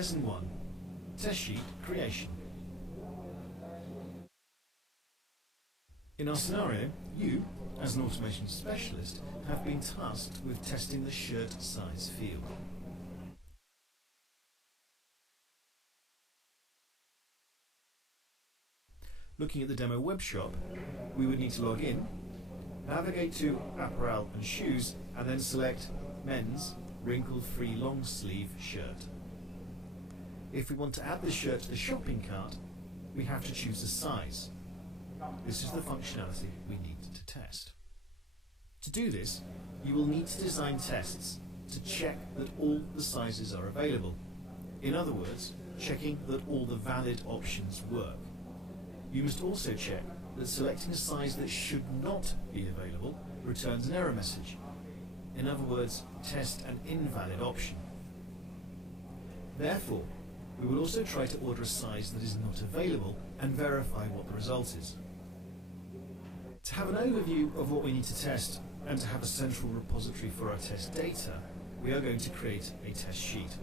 Lesson 1. Test Sheet Creation. In our scenario, you, as an automation specialist, have been tasked with testing the shirt size field. Looking at the demo web shop, we would need to log in, navigate to Apparel and Shoes, and then select Men's Wrinkle-Free Long Sleeve Shirt. If we want to add this shirt to the shopping cart, we have to choose a size. This is the functionality we need to test. To do this, you will need to design tests to check that all the sizes are available. In other words, checking that all the valid options work. You must also check that selecting a size that should not be available returns an error message. In other words, test an invalid option. Therefore, we will also try to order a size that is not available and verify what the result is. To have an overview of what we need to test and to have a central repository for our test data, we are going to create a test sheet.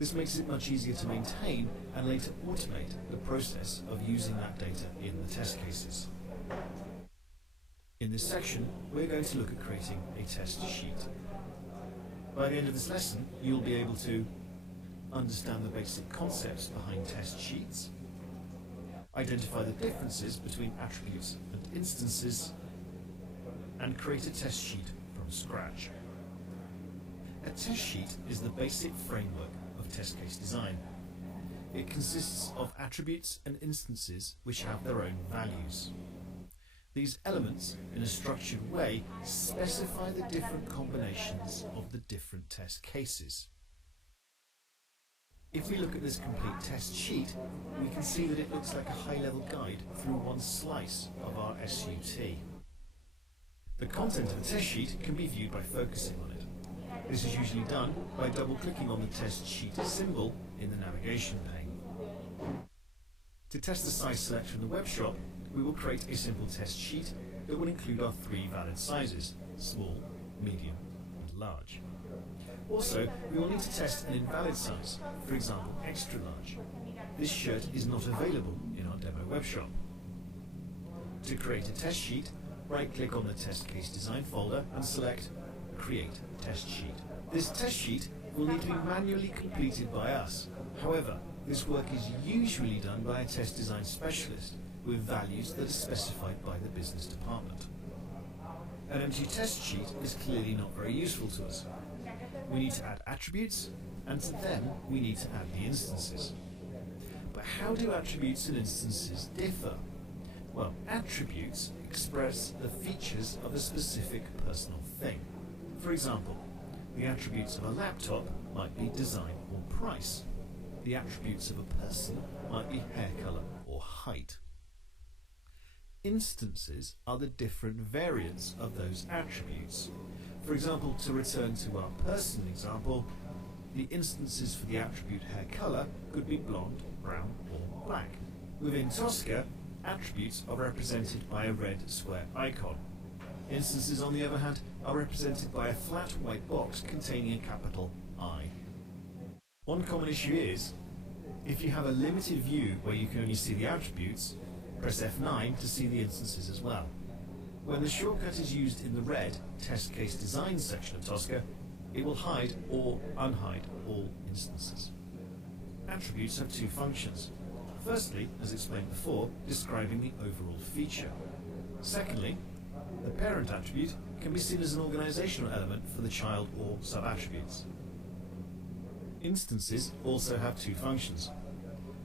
This makes it much easier to maintain and later automate the process of using that data in the test cases. In this section, we're going to look at creating a test sheet. By the end of this lesson, you'll be able to understand the basic concepts behind test sheets, identify the differences between attributes and instances, and create a test sheet from scratch. A test sheet is the basic framework of test case design. It consists of attributes and instances which have their own values. These elements, in a structured way, specify the different combinations of the different test cases. If we look at this complete test sheet, we can see that it looks like a high-level guide through one slice of our SUT. The content of a test sheet can be viewed by focusing on it. This is usually done by double-clicking on the test sheet symbol in the navigation pane. To test the size select from the web shop, we will create a simple test sheet that will include our three valid sizes: small, medium, and large. Also, we will need to test an invalid size, for example, extra large. This shirt is not available in our demo web shop. To create a test sheet, right-click on the test case design folder and select Create Test Sheet. This test sheet will need to be manually completed by us. However, this work is usually done by a test design specialist with values that are specified by the business department. An empty test sheet is clearly not very useful to us. We need to add attributes, and to them we need to add the instances. But how do attributes and instances differ? Well, attributes express the features of a specific personal thing. For example, the attributes of a laptop might be design or price. The attributes of a person might be hair color or height. Instances are the different variants of those attributes. For example, to return to our person example, the instances for the attribute hair color could be blonde, brown, or black. Within Tosca, attributes are represented by a red square icon. Instances, on the other hand, are represented by a flat white box containing a capital I. One common issue is, if you have a limited view where you can only see the attributes, press F9 to see the instances as well. When the shortcut is used in the red Test Case Design section of Tosca, it will hide or unhide all instances. Attributes have two functions. Firstly, as explained before, describing the overall feature. Secondly, the parent attribute can be seen as an organizational element for the child or sub-attributes. Instances also have two functions.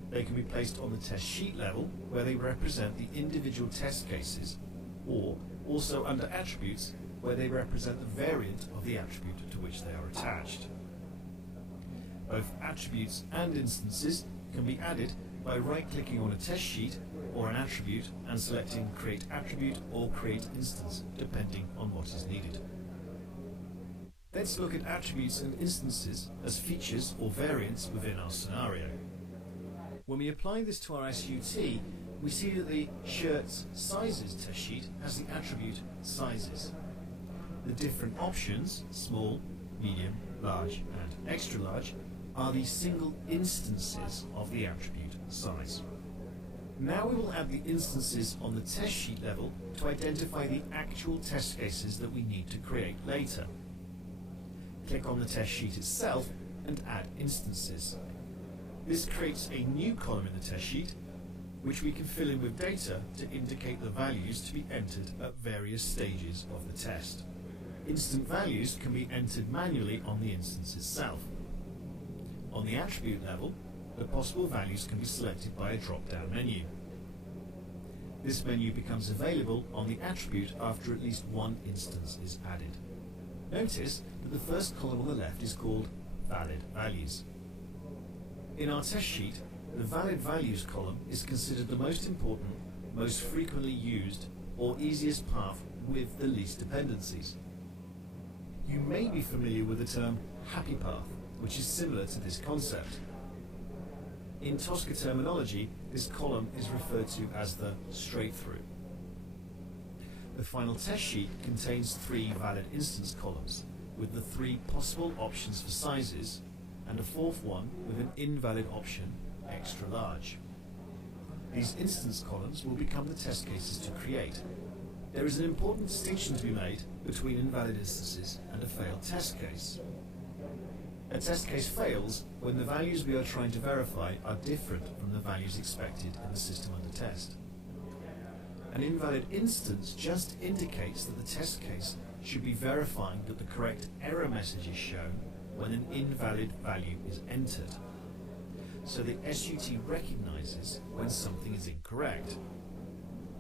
They can be placed on the test sheet level, where they represent the individual test cases, or also under attributes, where they represent the variant of the attribute to which they are attached. Both attributes and instances can be added by right-clicking on a test sheet or an attribute and selecting Create Attribute or Create Instance, depending on what is needed. Let's look at attributes and instances as features or variants within our scenario. When we apply this to our SUT, we see that the Shirts Sizes test sheet has the attribute Sizes. The different options, small, medium, large, and extra large, are the single instances of the attribute size. Now we will add the instances on the test sheet level to identify the actual test cases that we need to create later. Click on the test sheet itself and add instances. This creates a new column in the test sheet, which we can fill in with data to indicate the values to be entered at various stages of the test. Instant values can be entered manually on the instance itself. On the attribute level, the possible values can be selected by a drop-down menu. This menu becomes available on the attribute after at least one instance is added. Notice that the first column on the left is called Valid Values. In our test sheet, the Valid Values column is considered the most important, most frequently used, or easiest path with the least dependencies. You may be familiar with the term happy path, which is similar to this concept. In Tosca terminology, this column is referred to as the straight-through. The final test sheet contains 3 valid instance columns, with the 3 possible options for sizes, and a 4th one with an invalid option, extra large. These instance columns will become the test cases to create. There is an important distinction to be made between invalid instances and a failed test case. A test case fails when the values we are trying to verify are different from the values expected in the system under test. An invalid instance just indicates that the test case should be verifying that the correct error message is shown when an invalid value is entered. So the SUT recognizes when something is incorrect.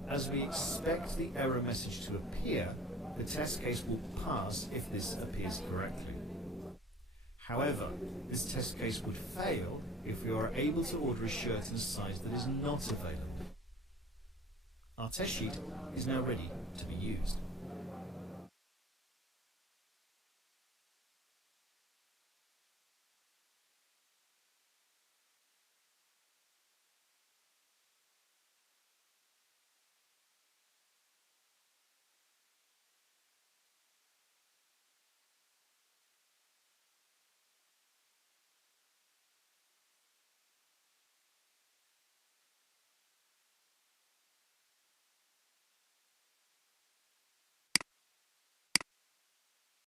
As we expect the error message to appear, the test case will pass if this appears correctly. However, this test case would fail if we are able to order a shirt in a size that is not available. Our test sheet is now ready to be used.